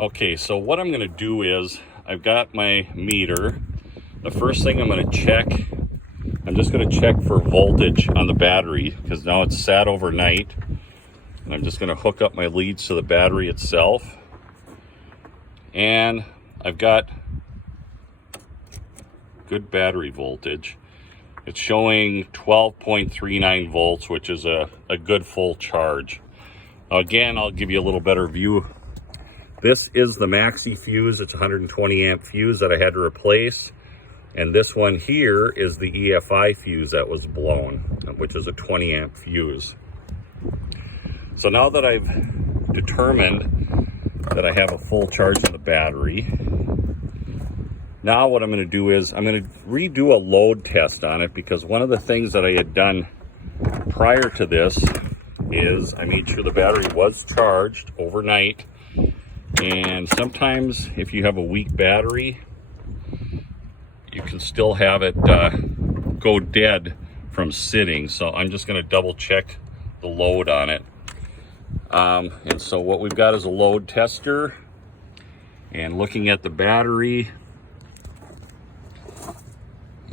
Okay, so what I'm going to do is I've got my meter. The first thing I'm going to check, I'm just going to check for voltage on the battery because now it's sat overnight. And I'm just going to hook up my leads to the battery itself. And I've got good battery voltage. It's showing 12.39 volts, which is a good full charge. Now again, I'll give you a little better view. This is the maxi fuse. It's a 120 amp fuse that I had to replace. And this one here is the EFI fuse that was blown, which is a 20 amp fuse. So now that I've determined that I have a full charge of the battery, now what I'm going to do is I'm going to redo a load test on it, because one of the things that I had done prior to this is I made sure the battery was charged overnight. And sometimes if you have a weak battery, you can still have it go dead from sitting. So I'm just going to double check the load on it. And so what we've got is a load tester, and looking at the battery,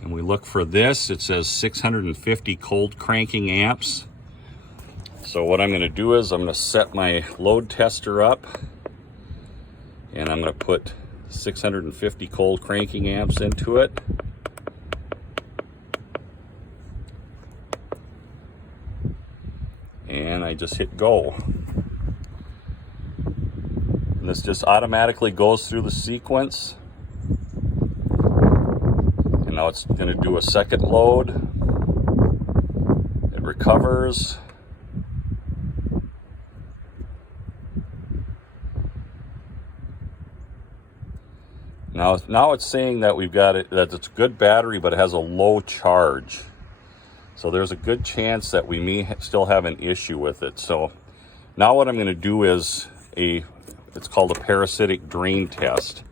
and we look for this, it says 650 cold cranking amps. So what I'm going to do is I'm going to set my load tester up, and I'm going to put 650 cold cranking amps into it. And I just hit go. And this just automatically goes through the sequence. And now it's going to do a second load. It recovers. Now it's saying that we've got it, that it's a good battery, but it has a low charge. So there's a good chance that we may still have an issue with it. So now what I'm going to do is it's called a parasitic drain test.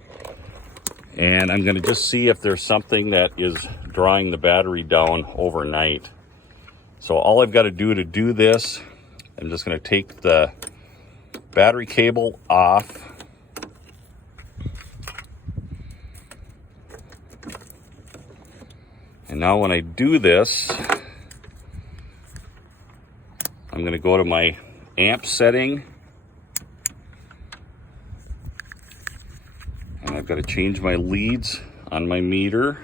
And I'm going to just see if there's something that is drawing the battery down overnight. So all I've got to do this, I'm just going to take the battery cable off. And now when I do this, I'm going to go to my amp setting, and I've got to change my leads on my meter.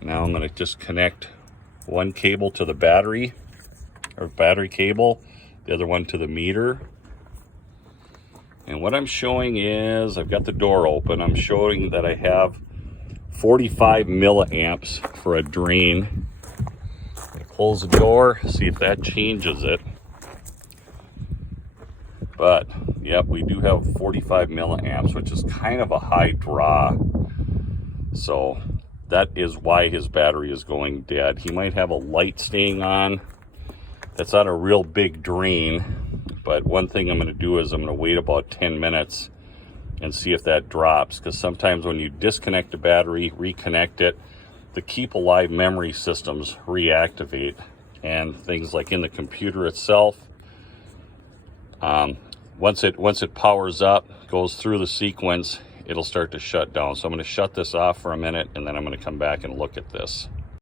Now I'm going to just connect one cable to the battery, or battery cable, the other one to the meter. And what I'm showing is, I've got the door open, I'm showing that I have 45 milliamps for a drain. Close the door, see if that changes it. But yep, we do have 45 milliamps, which is kind of a high draw. So that is why his battery is going dead. He might have a light staying on. That's not a real big drain. But one thing I'm going to do is I'm going to wait about 10 minutes and see if that drops. Because sometimes when you disconnect the battery, reconnect it, the Keep Alive memory systems reactivate. And things like in the computer itself, once it powers up, goes through the sequence, it'll start to shut down. So I'm going to shut this off for a minute, and then I'm going to come back and look at this.